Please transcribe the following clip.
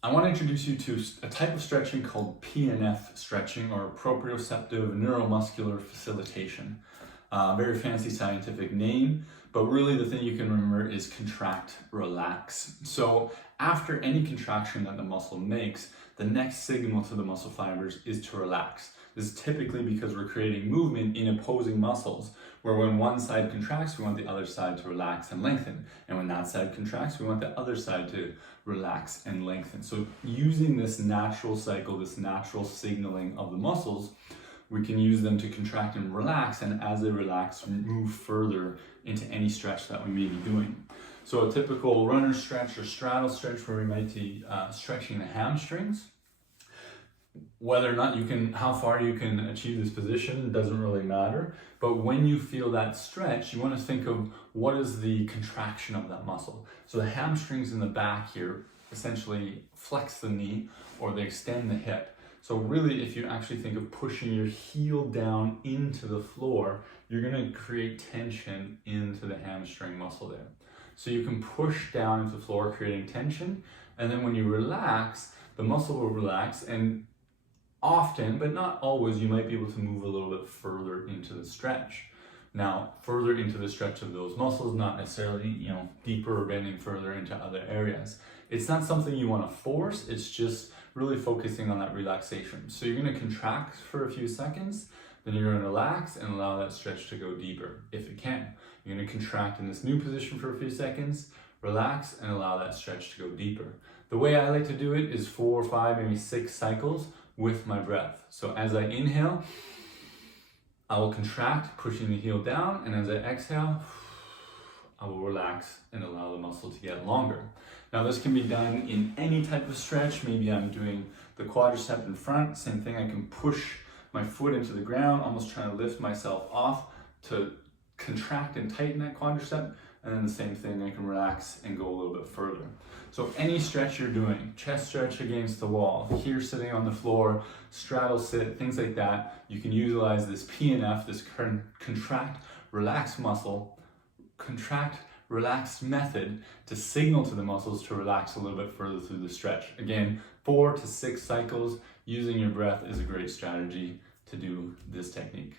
I want to introduce you to a type of stretching called PNF stretching, or Proprioceptive Neuromuscular Facilitation. Very fancy scientific name, but really the thing you can remember is contract, relax. So after any contraction that the muscle makes, the next signal to the muscle fibers is to relax. This is typically because we're creating movement in opposing muscles, where when one side contracts, we want the other side to relax and lengthen. And when that side contracts, we want the other side to relax and lengthen. So using this natural cycle, this natural signaling of the muscles, we can use them to contract and relax, and as they relax, move further into any stretch that we may be doing. So a typical runner stretch or straddle stretch, where we might be stretching the hamstrings. Whether or not you can, how far you can achieve this position doesn't really matter, but when you feel that stretch, you want to think of what is the contraction of that muscle. So the hamstrings in the back here essentially flex the knee, or they extend the hip. So really, if you actually think of pushing your heel down into the floor, you're going to create tension into the hamstring muscle there. So you can push down into the floor, creating tension, and then when you relax, the muscle will relax, and often, but not always, you might be able to move a little bit further into the stretch. Now, further into the stretch of those muscles, not necessarily, deeper or bending further into other areas. It's not something you want to force, it's just really focusing on that relaxation. So you're going to contract for a few seconds, then you're going to relax and allow that stretch to go deeper, if it can. You're going to contract in this new position for a few seconds, relax, and allow that stretch to go deeper. The way I like to do it is 4, 5, maybe 6 cycles with my breath. So as I inhale, I will contract, pushing the heel down, and as I exhale, I will relax and allow the muscle to get longer. Now this can be done in any type of stretch. Maybe I'm doing the quadricep in front, same thing, I can push my foot into the ground, almost trying to lift myself off to contract and tighten that quadricep, and then the same thing, I can relax and go a little bit further. So any stretch you're doing, chest stretch against the wall, here sitting on the floor, straddle sit, things like that, you can utilize this PNF, this contract, relax muscle, contract, relaxed method to signal to the muscles to relax a little bit further through the stretch. Again, 4 to 6 cycles using your breath is a great strategy to do this technique.